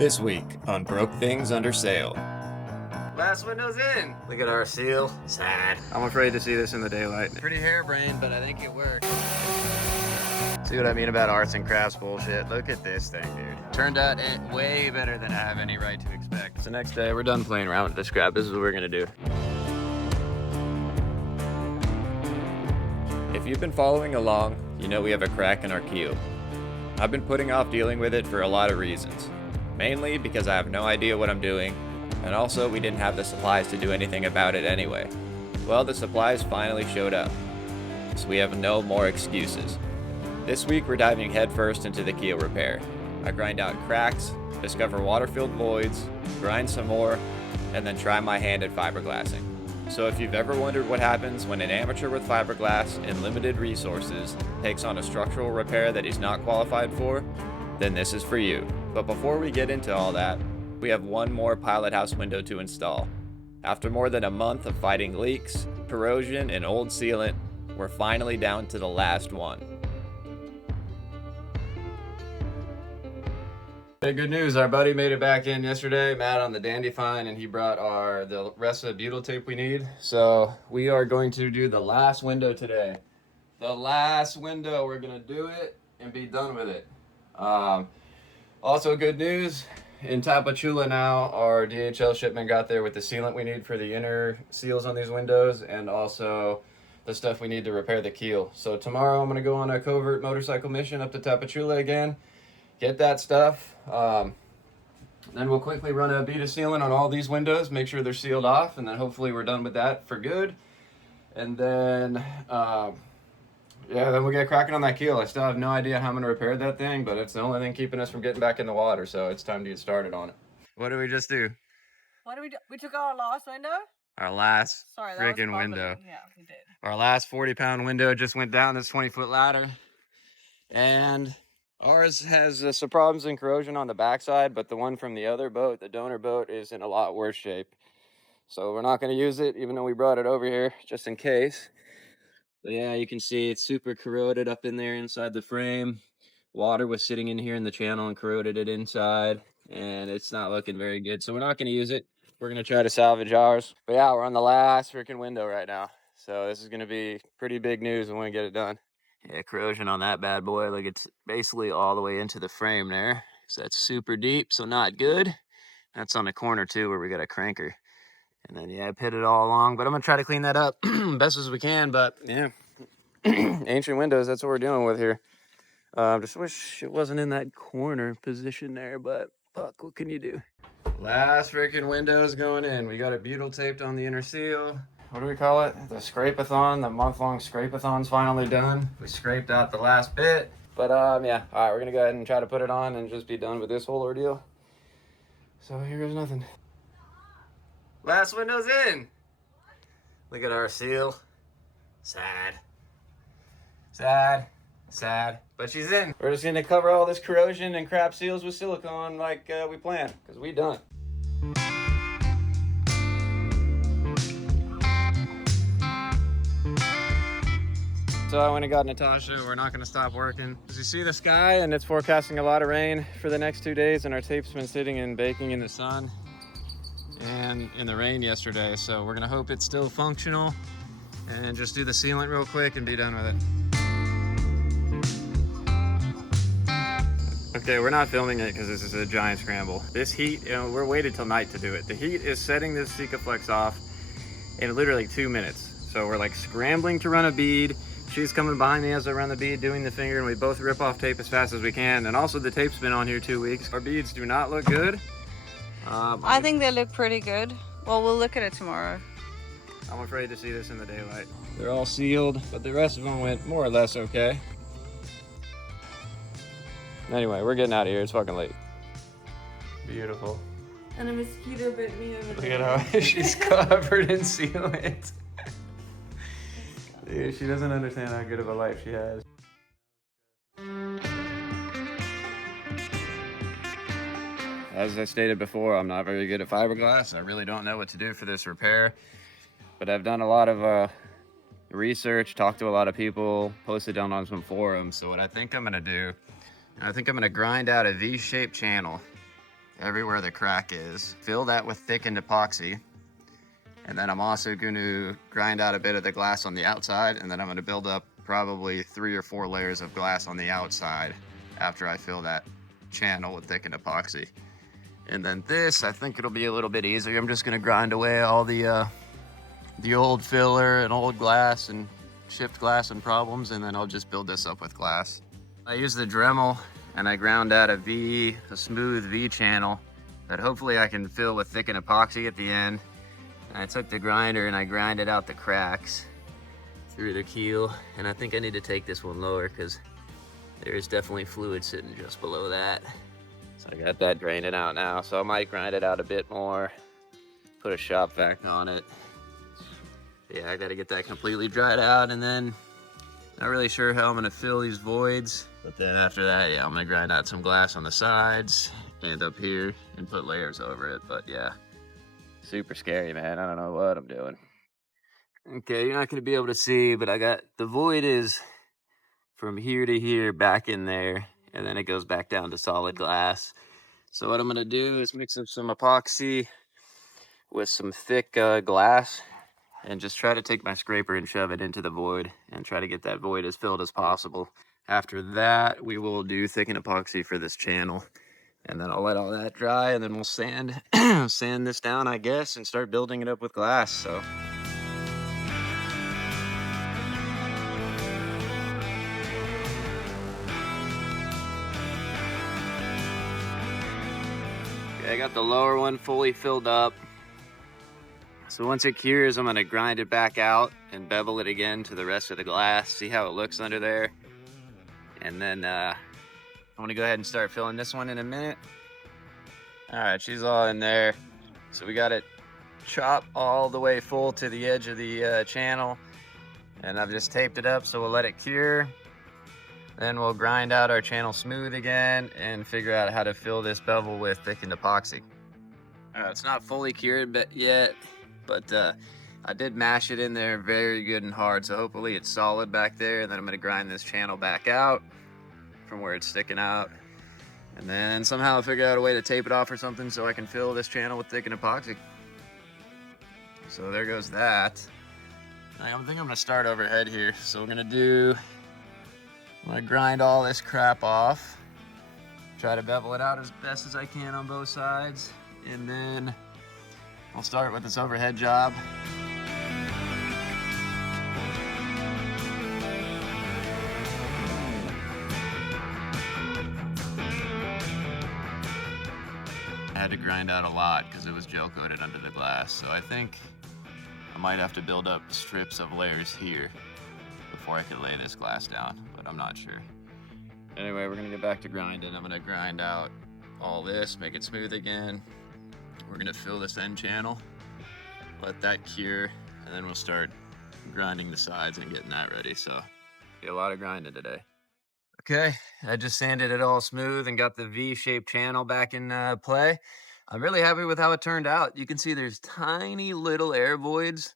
This week on Broke Things Under Sail. Last window's in. Look at our seal. Sad. I'm afraid to see this in the daylight. Pretty harebrained, but I think it works. See what I mean about arts and crafts bullshit? Look at this thing, dude. Turned out way better than I have any right to expect. It's the next day. We're done playing around with this crap. This is what we're gonna do. If you've been following along, you know we have a crack in our keel. I've been putting off dealing with it for a lot of reasons. Mainly because I have no idea what I'm doing, and also we didn't have the supplies to do anything about it anyway. Well, the supplies finally showed up, so we have no more excuses. This week we're diving headfirst into the keel repair. I grind out cracks, discover water-filled voids, grind some more, and then try my hand at fiberglassing. So if you've ever wondered what happens when an amateur with fiberglass and limited resources takes on a structural repair that he's not qualified for, then this is for you. But before we get into all that, we have one more pilot house window to install. After more than a month of fighting leaks, corrosion, and old sealant, we're finally down to the last one. Hey, good news. Our buddy made it back in yesterday, Matt on the Dandyfine, and he brought the rest of the butyl tape we need. So we are going to do the last window today. The last window, we're gonna do it and be done with it. Also good news, in Tapachula now, our DHL shipment got there with the sealant we need for the inner seals on these windows, and also the stuff we need to repair the keel. So tomorrow I'm gonna go on a covert motorcycle mission up to Tapachula again, get that stuff. Then we'll quickly run a bead of sealant on all these windows, make sure they're sealed off, and then hopefully we're done with that for good. And then, then we'll get cracking on that keel. I still have no idea how I'm going to repair that thing, but it's the only thing keeping us from getting back in the water, so it's time to get started on it. What did we just do? What did we do? We took our last window? Our last freaking window. Yeah, we did. Our last 40-pound window just went down this 20-foot ladder. And ours has some problems in corrosion on the backside, but the one from the other boat, the donor boat, is in a lot worse shape. So we're not going to use it, even though we brought it over here, just in case. But yeah, you can see it's super corroded up in there inside the frame. Water was sitting in here in the channel and corroded it inside, and it's not looking very good. So we're not going to use it. We're going to try to salvage ours. But yeah, we're on the last freaking window right now. So this is going to be pretty big news when we get it done. Yeah, corrosion on that bad boy. Like, it's basically all the way into the frame there. So that's super deep, so not good. That's on the corner too, where we got a cranker. And then, yeah, I pit it all along, but I'm going to try to clean that up best as we can, but, yeah. Ancient windows, that's what we're dealing with here. Just wish it wasn't in that corner position there, but, fuck, what can you do? Last freaking window's going in. We got it butyl taped on the inner seal. What do we call it? The scrape-a-thon, the month-long scrape-a-thon's finally done. We scraped out the last bit, but, yeah. All right, we're going to go ahead and try to put it on and just be done with this whole ordeal. So here goes nothing. Last window's in. Look at our seal. Sad. Sad. Sad. But she's in. We're just gonna cover all this corrosion and crap seals with silicone like we planned, because we done. So I went and got Natasha. We're not gonna stop working. As you see the sky, and it's forecasting a lot of rain for the next 2 days, and our tape's been sitting and baking in the sun and in the rain yesterday, so we're gonna hope it's still functional and just do the sealant real quick and be done with it. Okay, we're not filming it because this is a giant scramble. This heat, we're waited till night to do it. The heat is setting this Sikaflex off in literally 2 minutes. So we're like scrambling to run a bead. She's coming behind me as I run the bead, doing the finger, and we both rip off tape as fast as we can. And also the tape's been on here 2 weeks. Our beads do not look good. I think they look pretty good. Well, we'll look at it tomorrow. I'm afraid to see this in the daylight. They're all sealed, but the rest of them went more or less okay. Anyway, we're getting out of here. It's fucking late. Beautiful. And a mosquito bit me over there. Look at how she's covered in sealant. Dude, she doesn't understand how good of a life she has. As I stated before, I'm not very good at fiberglass. I really don't know what to do for this repair. But I've done a lot of research, talked to a lot of people, posted down on some forums. So what I think I'm gonna do, I think I'm gonna grind out a V-shaped channel everywhere the crack is. Fill that with thickened epoxy. And then I'm also going to grind out a bit of the glass on the outside, and then I'm going to build up probably 3 or 4 layers of glass on the outside after I fill that channel with thickened epoxy. And then this, I think it'll be a little bit easier. I'm just going to grind away all the old filler and old glass and chipped glass and problems, and then I'll just build this up with glass. I use the Dremel and I ground out a smooth V channel that hopefully I can fill with thickened epoxy at the end. And I took the grinder and I grinded out the cracks through the keel, and I think I need to take this one lower because there's definitely fluid sitting just below that. So I got that draining out now, so I might grind it out a bit more, put a shop vac on it. Yeah, I gotta get that completely dried out, and then not really sure how I'm gonna fill these voids. But then after that, yeah, I'm gonna grind out some glass on the sides and up here and put layers over it. But yeah, super scary, man. I don't know what I'm doing. Okay, you're not gonna be able to see, but I got the void is from here to here back in there, and then it goes back down to solid glass. So what I'm gonna do is mix up some epoxy with some thick glass and just try to take my scraper and shove it into the void and try to get that void as filled as possible. After that, we will do thickened epoxy for this channel, and then I'll let all that dry, and then we'll sand sand this down, I guess, and start building it up with glass. So I got the lower one fully filled up. So once it cures, I'm gonna grind it back out and bevel it again to the rest of the glass, see how it looks under there. And then I'm gonna go ahead and start filling this one in a minute. All right, she's all in there. So we got it chopped all the way full to the edge of the channel. And I've just taped it up, so we'll let it cure. Then we'll grind out our channel smooth again and figure out how to fill this bevel with thickened epoxy. It's not fully cured yet, but I did mash it in there very good and hard, so hopefully it's solid back there. And then I'm gonna grind this channel back out from where it's sticking out. And then somehow I'll figure out a way to tape it off or something so I can fill this channel with thickened epoxy. So there goes that. I think I'm gonna start overhead here. So I'm gonna grind all this crap off, try to bevel it out as best as I can on both sides, and then I'll start with this overhead job. I had to grind out a lot because it was gel coated under the glass, so I think I might have to build up strips of layers here before I could lay this glass down, but I'm not sure. Anyway, we're gonna get back to grinding. I'm gonna grind out all this, make it smooth again. We're gonna fill this end channel, let that cure, and then we'll start grinding the sides and getting that ready. So, a lot of grinding today. Okay, I just sanded it all smooth and got the V-shaped channel back in play. I'm really happy with how it turned out. You can see there's tiny little air voids,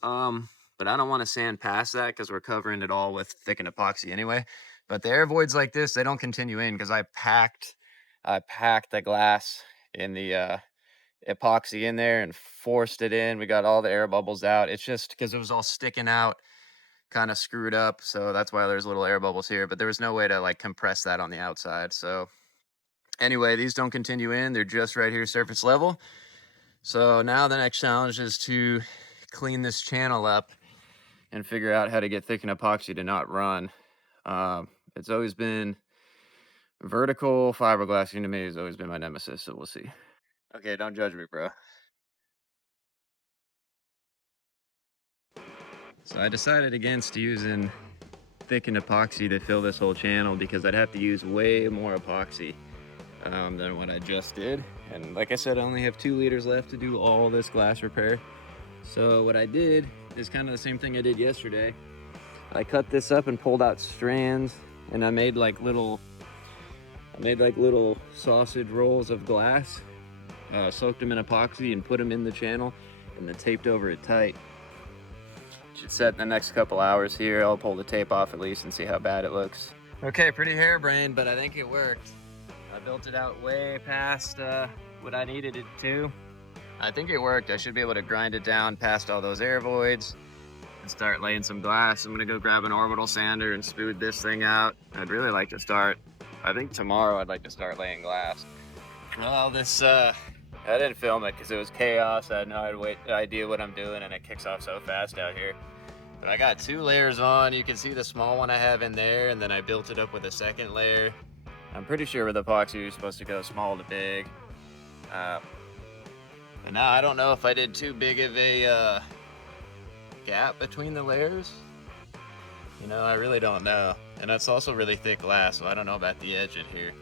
but I don't want to sand past that because we're covering it all with thickened epoxy anyway. But the air voids like this, they don't continue in because I packed the glass in the epoxy in there and forced it in. We got all the air bubbles out. It's just because it was all sticking out, kind of screwed up, so that's why there's little air bubbles here. But there was no way to like compress that on the outside. So anyway, these don't continue in. They're just right here, surface level. So now the next challenge is to clean this channel up and figure out how to get thickened epoxy to not run. It's always been vertical fiberglassing to me has always been my nemesis, so we'll see. Okay, don't judge me, bro. So I decided against using thickened epoxy to fill this whole channel because I'd have to use way more epoxy than what I just did. And like I said, I only have 2 liters left to do all this glass repair. So what I did is kind of the same thing I did yesterday. I cut this up and pulled out strands, and I made like little sausage rolls of glass, soaked them in epoxy and put them in the channel, and then taped over it tight. Should set in the next couple hours here. I'll pull the tape off at least and see how bad it looks. Okay, pretty harebrained, but I think it worked. I built it out way past what I needed it to. I think it worked. I should be able to grind it down past all those air voids and start laying some glass. I'm gonna go grab an orbital sander and smooth this thing out. I'd really like to start, I think tomorrow I'd like to start laying glass. Well, this, I didn't film it because it was chaos. I had no idea what I'm doing, and it kicks off so fast out here. But I got 2 layers on. You can see the small one I have in there, and then I built it up with a second layer. I'm pretty sure with epoxy you're supposed to go small to big. But now I don't know if I did too big of a gap between the layers. You know, I really don't know. And it's also really thick glass, so I don't know about the edge in here.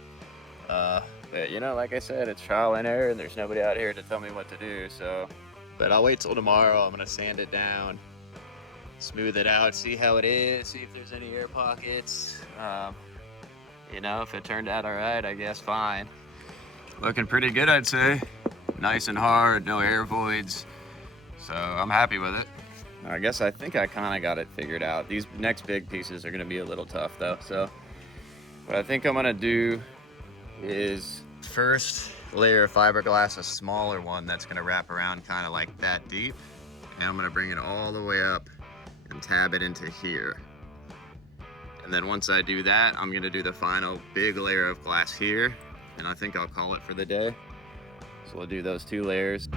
But you know, like I said, it's trial and error, and there's nobody out here to tell me what to do, so. But I'll wait till tomorrow. I'm gonna sand it down, smooth it out, see how it is, see if there's any air pockets. You know, if it turned out all right, I guess fine. Looking pretty good, I'd say. Nice and hard, no air voids. So I'm happy with it. I think I kind of got it figured out. These next big pieces are gonna be a little tough though. So what I think I'm gonna do is first layer of fiberglass, a smaller one that's gonna wrap around kind of like that deep. And I'm gonna bring it all the way up and tab it into here. And then once I do that, I'm gonna do the final big layer of glass here, and I think I'll call it for the day. So we'll do those 2 layers.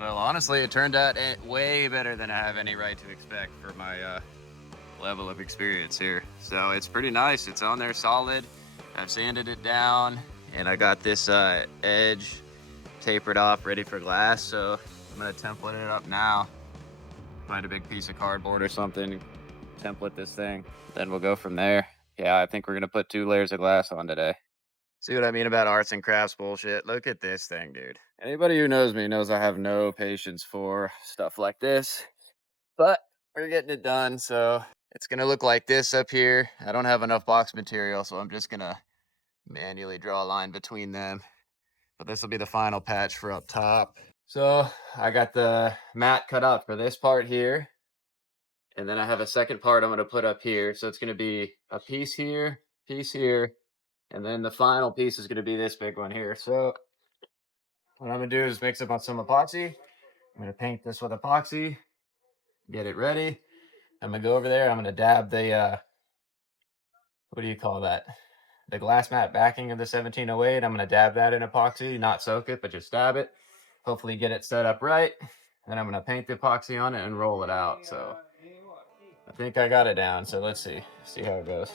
Honestly, it turned out way better than I have any right to expect for my level of experience here. So it's pretty nice. It's on there solid. I've sanded it down, and I got this edge tapered off, ready for glass. So I'm gonna template it up now. Find a big piece of cardboard or something, template this thing. Then we'll go from there. Yeah, I think we're gonna put 2 layers of glass on today. See what I mean about arts and crafts bullshit? Look at this thing, dude. Anybody who knows me knows I have no patience for stuff like this, but we're getting it done. So it's gonna look like this up here. I don't have enough box material, so I'm just gonna manually draw a line between them. But this will be the final patch for up top. So I got the mat cut out for this part here. And then I have a second part I'm gonna put up here. So it's gonna be a piece here, and then the final piece is going to be this big one here. So what I'm going to do is mix up some epoxy. I'm going to paint this with epoxy, get it ready. I'm going to go over there. I'm going to dab the, what do you call that? The glass mat backing of the 1708. I'm going to dab that in epoxy, not soak it, but just dab it. Hopefully get it set up right. Then I'm going to paint the epoxy on it and roll it out. So I think I got it down. So let's see how it goes.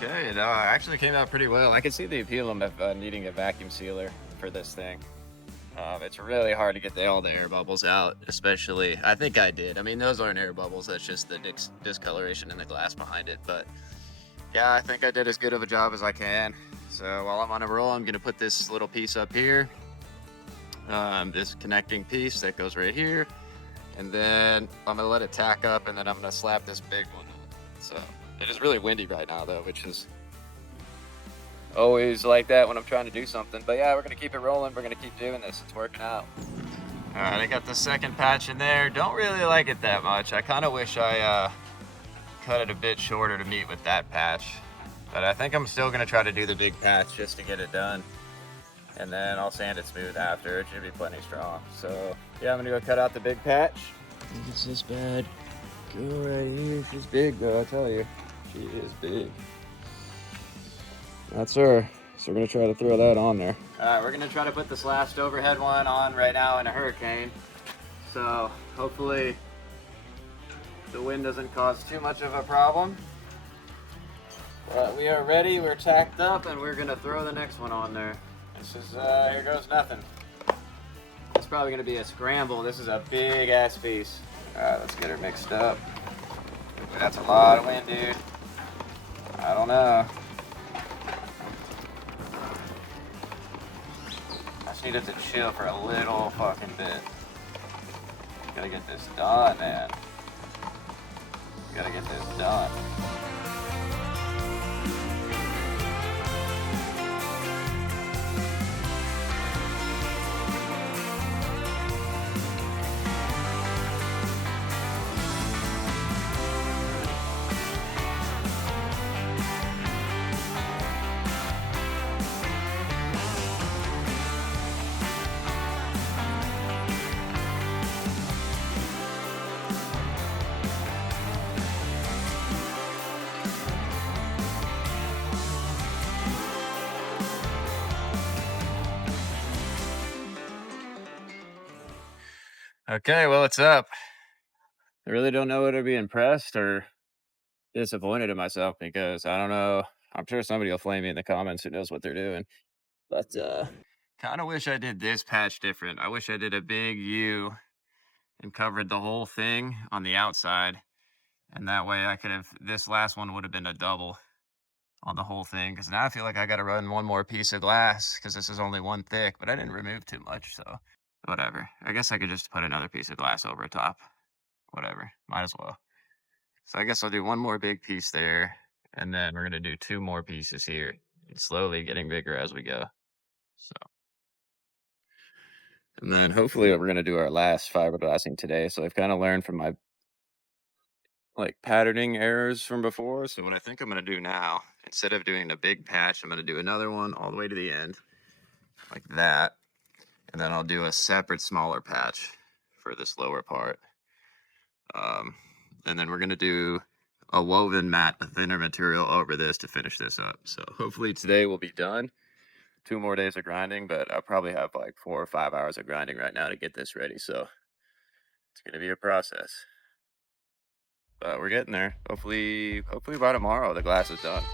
Okay, it actually came out pretty well. I can see the appeal of needing a vacuum sealer for this thing. It's really hard to get all the air bubbles out, especially, I think I did. I mean, those aren't air bubbles, that's just the discoloration in the glass behind it. But yeah, I think I did as good of a job as I can. So while I'm on a roll, I'm gonna put this little piece up here. This connecting piece that goes right here. And then I'm gonna let it tack up, and then I'm gonna slap this big one on. So it is really windy right now though, which is always like that when I'm trying to do something. But yeah, we're gonna keep it rolling. We're gonna keep doing this. It's working out. All right, I got the second patch in there. Don't really like it that much. I kind of wish I cut it a bit shorter to meet with that patch. But I think I'm still gonna try to do the big patch just to get it done. And then I'll sand it smooth after. It should be plenty strong. So yeah, I'm gonna go cut out the big patch. I think it's this bad. Go right here. She's big though, I tell you. She is big. That's her. So we're gonna try to throw that on there. All right, we're gonna try to put this last overhead one on right now in a hurricane. So hopefully the wind doesn't cause too much of a problem. But we are ready, we're tacked up, and we're gonna throw the next one on there. This is, here goes nothing. It's probably gonna be a scramble. This is a big ass piece. All right, let's get her mixed up. That's a lot of wind, dude. I don't know. I just need it to chill for a little fucking bit. Gotta get this done, man. Gotta get this done. Okay, well, it's up. I really don't know whether to be impressed or disappointed in myself because I don't know. I'm sure somebody will flame me in the comments who knows what they're doing. But kind of wish I did this patch different. I wish I did a big U and covered the whole thing on the outside. And that way I could have, this last one would have been a double on the whole thing. Because now I feel like I got to run one more piece of glass because this is only one thick, but I didn't remove too much. So whatever. I guess I could just put another piece of glass over top. Whatever. Might as well. So I guess I'll do one more big piece there. And then we're going to do 2 more pieces here. It's slowly getting bigger as we go. So. And then hopefully we're going to do our last fiberglassing today. So I've kind of learned from my like patterning errors from before. So what I think I'm going to do now, instead of doing a big patch, I'm going to do another one all the way to the end like that. And then I'll do a separate smaller patch for this lower part. And then we're going to do a woven mat, a thinner material over this to finish this up. So hopefully today will be done. 2 more days of grinding, but I'll probably have like 4 or 5 hours of grinding right now to get this ready. So it's going to be a process. But we're getting there. Hopefully by tomorrow the glass is done.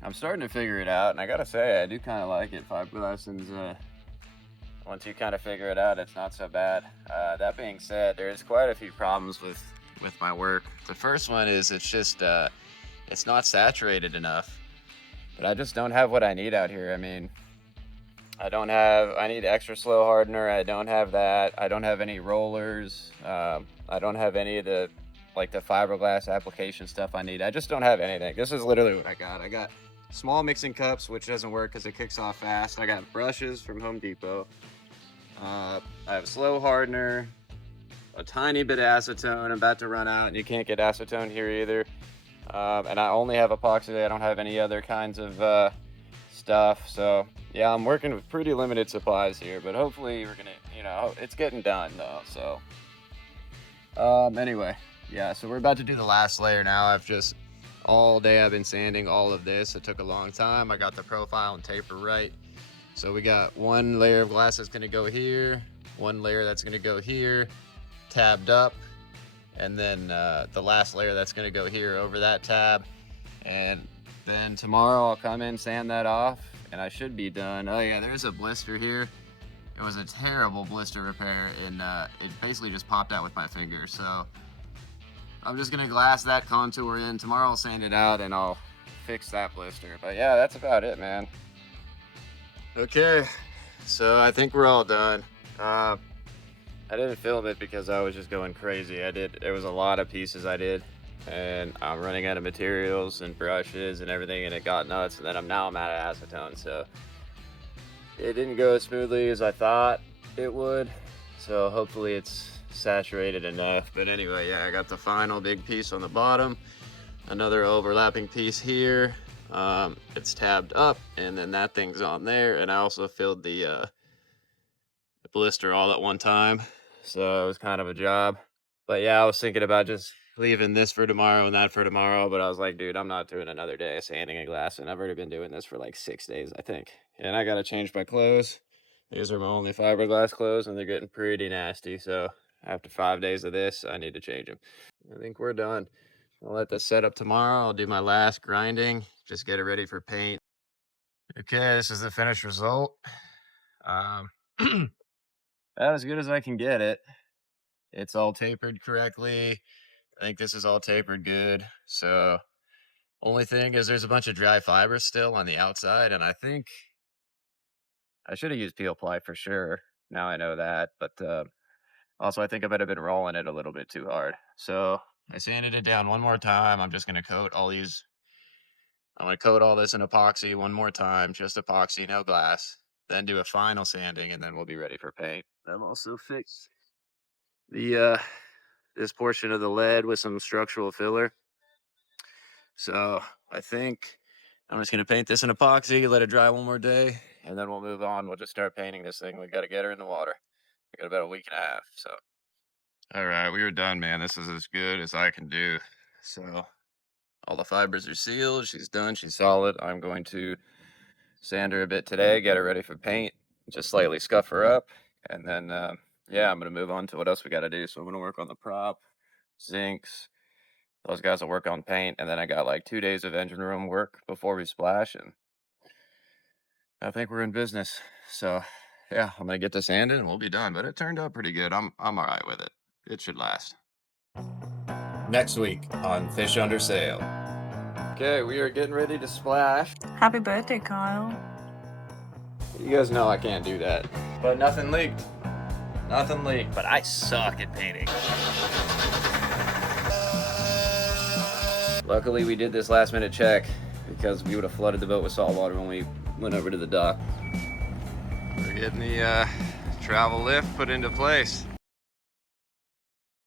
I'm starting to figure it out, and I gotta say, I do kind of like it. Fiberglassing's, once you kind of figure it out, it's not so bad. That being said, there's quite a few problems with my work. The first one is it's just, it's not saturated enough. But I just don't have what I need out here. I mean, I need extra slow hardener. I don't have that. I don't have any rollers. I don't have any of the, like the fiberglass application stuff I need. I just don't have anything. This is literally what I got. I got small mixing cups, which doesn't work because it kicks off fast. I got brushes from Home Depot. I have slow hardener, a tiny bit of acetone. I'm about to run out, and you can't get acetone here either. And I only have epoxy. I don't have any other kinds of stuff. So yeah, I'm working with pretty limited supplies here, but hopefully we're gonna, it's getting done though. So anyway, yeah, so we're about to do the last layer now. All day I've been sanding all of this. It took a long time. I got the profile and taper right. So we got 1 layer of glass that's gonna go here, 1 layer that's gonna go here, tabbed up, and then the last layer that's gonna go here over that tab. And then tomorrow I'll come in, sand that off, and I should be done. Oh yeah, there's a blister here. It was a terrible blister repair, and it basically just popped out with my finger. So I'm just gonna glass that contour in. Tomorrow I'll sand it out and I'll fix that blister. But yeah, that's about it, man. Okay, so I think we're all done. I didn't film it because I was just going crazy. There was a lot of pieces I did, and I'm running out of materials and brushes and everything, and it got nuts. And then I'm out of acetone, so it didn't go as smoothly as I thought it would. So hopefully it's saturated enough. But anyway, yeah, I got the final big piece on the bottom, another overlapping piece here. It's tabbed up, and then that thing's on there. And I also filled the blister all at one time, so it was kind of a job. But yeah, I was thinking about just leaving this for tomorrow and that for tomorrow, but I was like, dude, I'm not doing another day of sanding and glassing. I've already been doing this for like 6 days, I think. And I gotta change my clothes. These are my only fiberglass clothes, and they're getting pretty nasty. So after 5 days of this, I need to change them. I think we're done. I'll let this set up tomorrow. I'll do my last grinding, just get it ready for paint. Okay, this is the finished result. About as good as I can get it. It's all tapered correctly. I think this is all tapered good. So only thing is there's a bunch of dry fibers still on the outside, and I think I should have used peel ply for sure. Now I know that, but also I think I might have been rolling it a little bit too hard. So I sanded it down one more time. I'm just gonna coat all these. I'm gonna coat all this in epoxy one more time, just epoxy, no glass. Then do a final sanding, and then we'll be ready for paint. I'm also fixed the this portion of the lead with some structural filler. So I think I'm just gonna paint this in epoxy, let it dry one more day, and then we'll move on. We'll just start painting this thing. We got to get her in the water. We got about a week and a half. So, all right, we are done, man. This is as good as I can do. So, all the fibers are sealed. She's done. She's solid. I'm going to sand her a bit today, get her ready for paint, just slightly scuff her up, and then yeah, I'm gonna move on to what else we got to do. So I'm gonna work on the prop, zincs. Those guys will work on paint, and then I got like 2 days of engine room work before we splash, and I think we're in business. So yeah, I'm gonna get this sanded and we'll be done. But it turned out pretty good. I'm all right with it. It should last. Next week on Fish Under Sail. Okay, we are getting ready to splash. Happy birthday, Kyle. You guys know I can't do that. But nothing leaked. Nothing leaked. But I suck at painting. Luckily, we did this last minute check because we would have flooded the boat with salt water when we went over to the dock. We're getting the travel lift put into place.